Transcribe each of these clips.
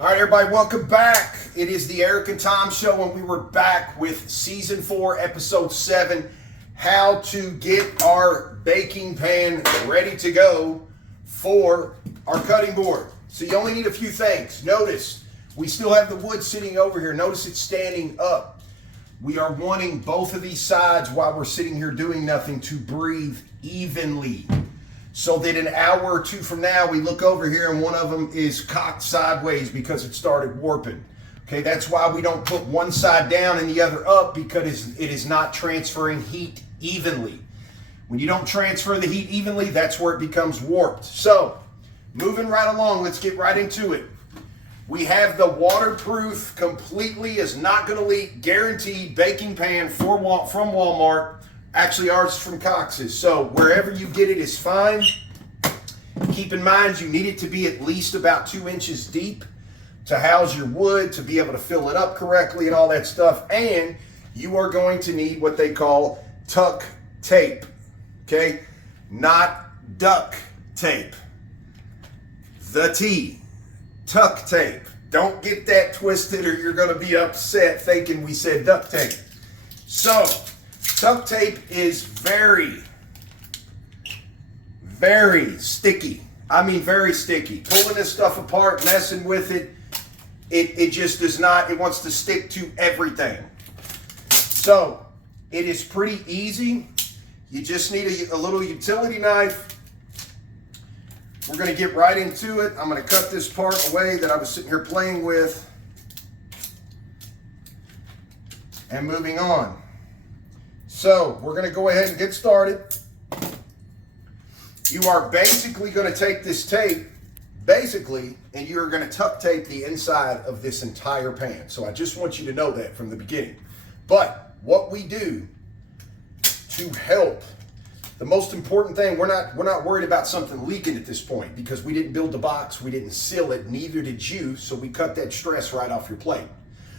All right, everybody, welcome back. It is the Eric and Tom Show, and we were back with Season 4, Episode 7, how to get our baking pan ready to go for our cutting board. So you only need a few things. Notice, we still have the wood sitting over here. Notice it's standing up. We are wanting both of these sides while we're sitting here doing nothing to breathe evenly. So that an hour or two from now, we look over here and one of them is cocked sideways because it started warping. Okay, that's why we don't put one side down and the other up, because it is not transferring heat evenly. When you don't transfer the heat evenly, that's where it becomes warped. So, moving right along, let's get right into it. We have the waterproof, completely is not going to leak, guaranteed baking pan from Walmart. Actually, ours is from Cox's. So wherever you get it is fine. Keep in mind, you need it to be at least about 2 inches deep to house your wood, to be able to fill it up correctly and all that stuff. And you are going to need what they call tuck tape. Okay? Not duck tape. The T. Tuck tape. Don't get that twisted or you're going to be upset thinking we said duct tape. So, tuck tape is very, very sticky. I mean, very sticky. Pulling this stuff apart, messing with it, it just does not, it wants to stick to everything. So, it is pretty easy. You just need a little utility knife. We're going to get right into it. I'm going to cut this part away that I was sitting here playing with. And moving on. So we're going to go ahead and get started. You are basically going to take this tape, and you're going to tuck tape the inside of this entire pan. So I just want you to know that from the beginning. But what we do to help, the most important thing, we're not worried about something leaking at this point, because we didn't build the box, we didn't seal it, neither did you, so we cut that stress right off your plate.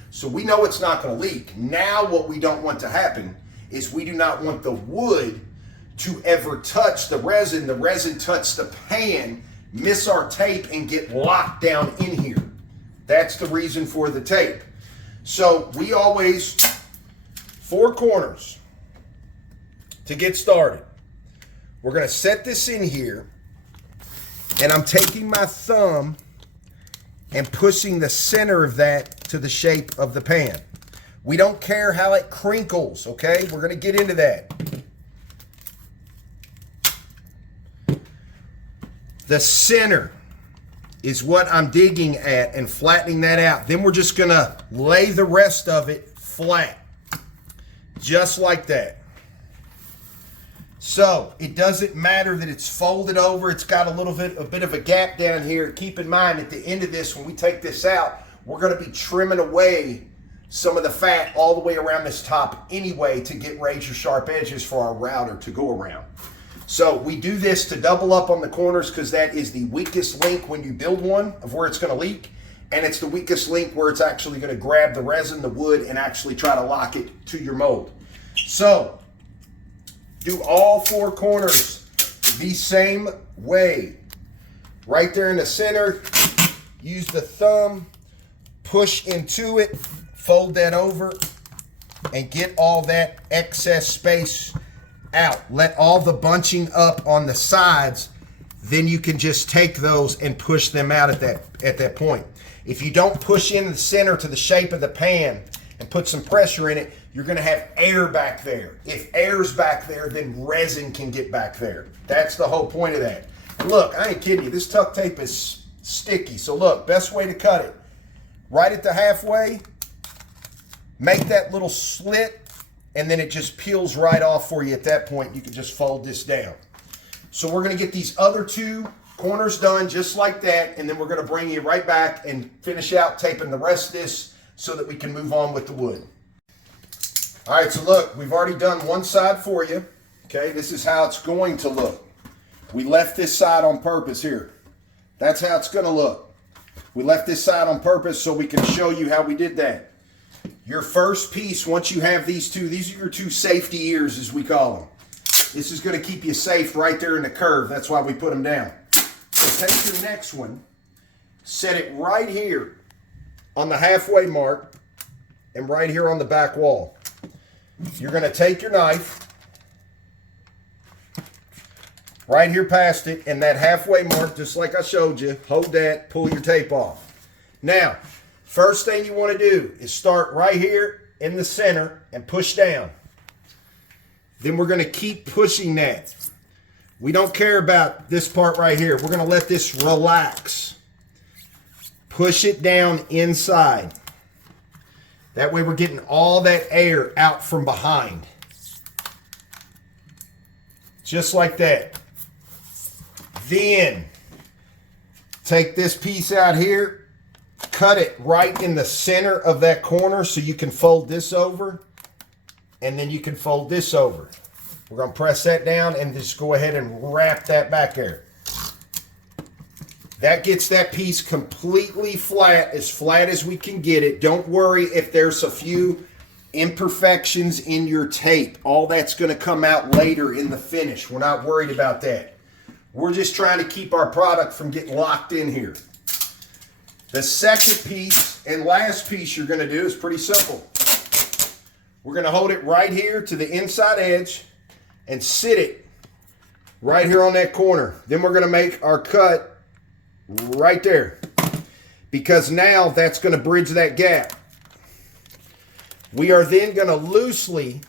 So we know it's not going to leak. Now what we don't want to happen is we do not want the wood to ever touch the resin touch the pan, miss our tape, and get locked down in here. That's the reason for the tape. So we always, 4 corners to get started. We're going to set this in here, and I'm taking my thumb and pushing the center of that to the shape of the pan. We don't care how it crinkles, okay? We're going to get into that. The center is what I'm digging at and flattening that out. Then we're just going to lay the rest of it flat, just like that. So it doesn't matter that it's folded over. It's got a bit of a gap down here. Keep in mind, at the end of this, when we take this out, we're going to be trimming away some of the fat all the way around this top anyway to get razor sharp edges for our router to go around. So we do this to double up on the corners, because that is the weakest link when you build one of where it's going to leak, and it's the weakest link where it's actually going to grab the resin, the wood, and actually try to lock it to your mold. So do all 4 corners the same way. Right there in the center, use the thumb, push into it, fold that over, and get all that excess space out. Let all the bunching up on the sides, then you can just take those and push them out at that point. If you don't push in the center to the shape of the pan and put some pressure in it, you're going to have air back there. If air's back there, then resin can get back there. That's the whole point of that. Look, I ain't kidding you. This tuck tape is sticky. So look, best way to cut it, right at the halfway, make that little slit, and then it just peels right off for you at that point. You can just fold this down. So we're going to get these other 2 corners done just like that, and then we're going to bring you right back and finish out taping the rest of this so that we can move on with the wood. All right, so look, we've already done one side for you. Okay, this is how it's going to look. We left this side on purpose here. That's how it's going to look. We left this side on purpose so we can show you how we did that. Your first piece, once you have these 2, these are your 2 safety ears, as we call them. This is going to keep you safe right there in the curve. That's why we put them down. So take your next one, set it right here on the halfway mark and right here on the back wall. You're going to take your knife right here past it, and that halfway mark, just like I showed you, hold that, pull your tape off. Now, first thing you want to do is start right here in the center and push down. Then we're going to keep pushing that. We don't care about this part right here. We're going to let this relax. Push it down inside. That way we're getting all that air out from behind. Just like that. Then, take this piece out here, cut it right in the center of that corner so you can fold this over, and then you can fold this over. We're going to press that down and just go ahead and wrap that back there. That gets that piece completely flat as we can get it. Don't worry if there's a few imperfections in your tape. All that's going to come out later in the finish. We're not worried about that. We're just trying to keep our product from getting locked in here. The second piece and last piece you're going to do is pretty simple. We're going to hold it right here to the inside edge and sit it right here on that corner. Then we're going to make our cut right there, because now that's going to bridge that gap. We are then going to loosely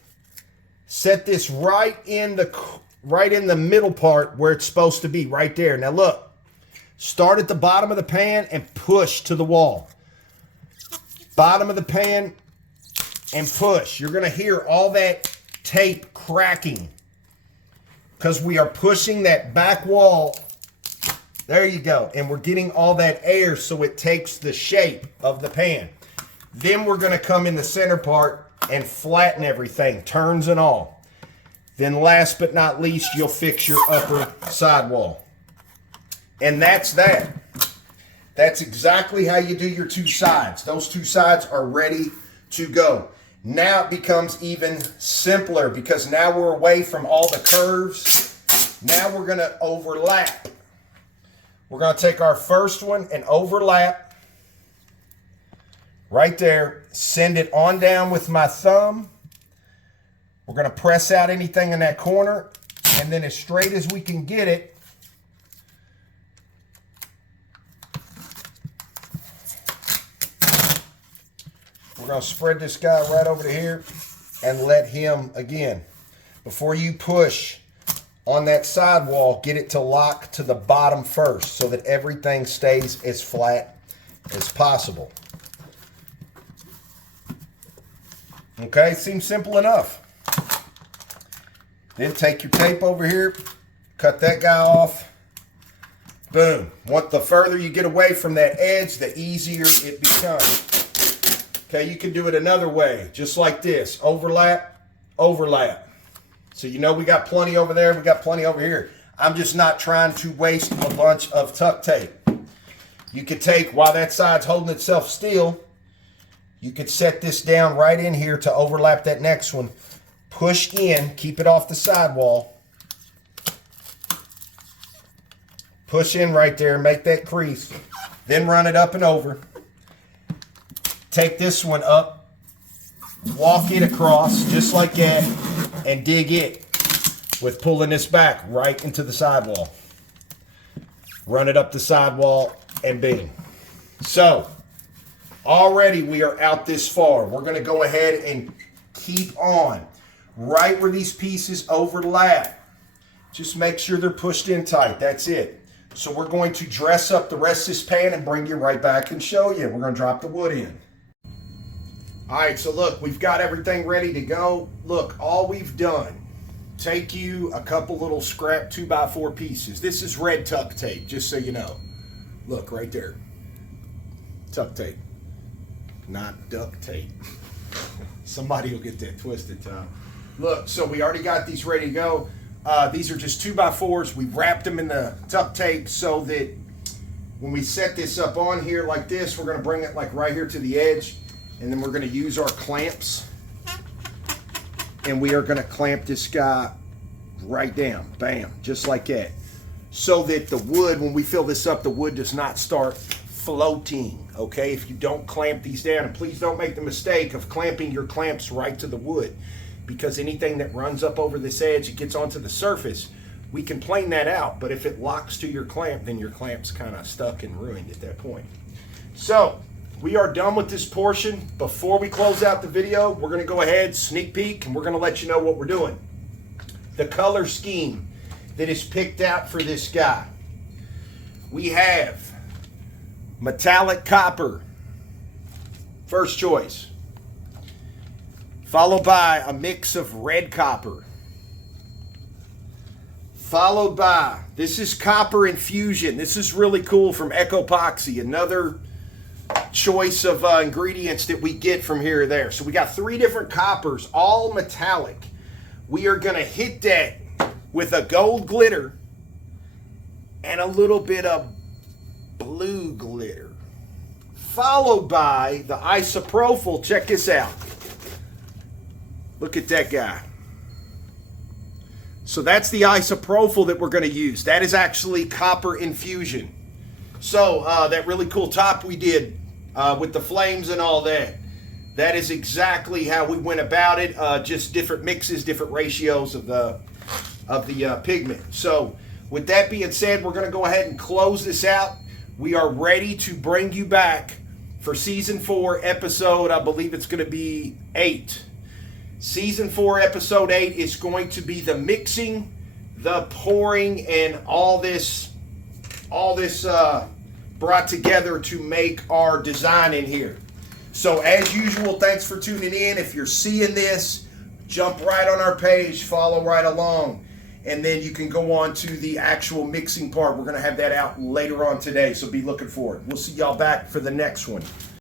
set this right in the middle part where it's supposed to be, right there. Now look, start at the bottom of the pan and push to the wall. Bottom of the pan and push. You're going to hear all that tape cracking because we are pushing that back wall. There you go. And we're getting all that air so it takes the shape of the pan. Then we're going to come in the center part and flatten everything, turns and all. Then last but not least, you'll fix your upper sidewall. And that's that. That's exactly how you do your two sides. Those two sides are ready to go. Now it becomes even simpler because now we're away from all the curves. Now we're going to overlap. We're going to take our first one and overlap right there. Send it on down with my thumb. We're going to press out anything in that corner, and then as straight as we can get it, we're going to spread this guy right over to here and let him, again, before you push on that sidewall, get it to lock to the bottom first so that everything stays as flat as possible. Okay, seems simple enough. Then take your tape over here, cut that guy off. Boom. The further you get away from that edge, the easier it becomes. Okay, you can do it another way, just like this. Overlap, overlap. So you know we got plenty over there, we got plenty over here. I'm just not trying to waste a bunch of tuck tape. You could take, while that side's holding itself still, you could set this down right in here to overlap that next one. Push in, keep it off the sidewall. Push in right there, make that crease. Then run it up and over. Take this one up, walk it across just like that, and dig it with pulling this back right into the sidewall. Run it up the sidewall and bing. So, already we are out this far. We're going to go ahead and keep on. Right where these pieces overlap, just make sure they're pushed in tight. That's it. So we're going to dress up the rest of this pan and bring you right back and show you. We're going to drop the wood in. All right, so look, we've got everything ready to go. Look, all we've done, take you a couple little scrap 2x4 pieces. This is red tuck tape, just so you know. Look, right there. Tuck tape, not duct tape. Somebody will get that twisted, Tom. Look, so we already got these ready to go. These are just 2x4s. We wrapped them in the tuck tape so that when we set this up on here like this, we're going to bring it like right here to the edge. And then we're going to use our clamps. And we are going to clamp this guy right down. Bam. Just like that. So that the wood, when we fill this up, the wood does not start floating, okay, if you don't clamp these down. And please don't make the mistake of clamping your clamps right to the wood, because anything that runs up over this edge, it gets onto the surface, we can plane that out. But if it locks to your clamp, then your clamp's kind of stuck and ruined at that point. So we are done with this portion. Before we close out the video, we're going to go ahead, sneak peek, and we're going to let you know what we're doing. The color scheme that is picked out for this guy. We have metallic copper, first choice, followed by a mix of red copper, followed by, this is copper infusion. This is really cool, from Epoxy, another choice of ingredients that we get from here or there. So we got 3 different coppers, all metallic. We are going to hit that with a gold glitter and a little bit of blue glitter, followed by the isopropyl. Check this out. Look at that guy. So that's the isopropyl that we're going to use. That is actually copper infusion. So that really cool top we did with the flames and all that, that is exactly how we went about it. Just different mixes, different ratios of the pigment. So with that being said, we're going to go ahead and close this out. We are ready to bring you back for season 4, episode, I believe it's going to be 8. Season 4, episode 8 is going to be the mixing, the pouring, and all this brought together to make our design in here. So as usual, thanks for tuning in. If you're seeing this, jump right on our page, follow right along, and then you can go on to the actual mixing part. We're going to have that out later on today, so be looking for it. We'll see y'all back for the next one.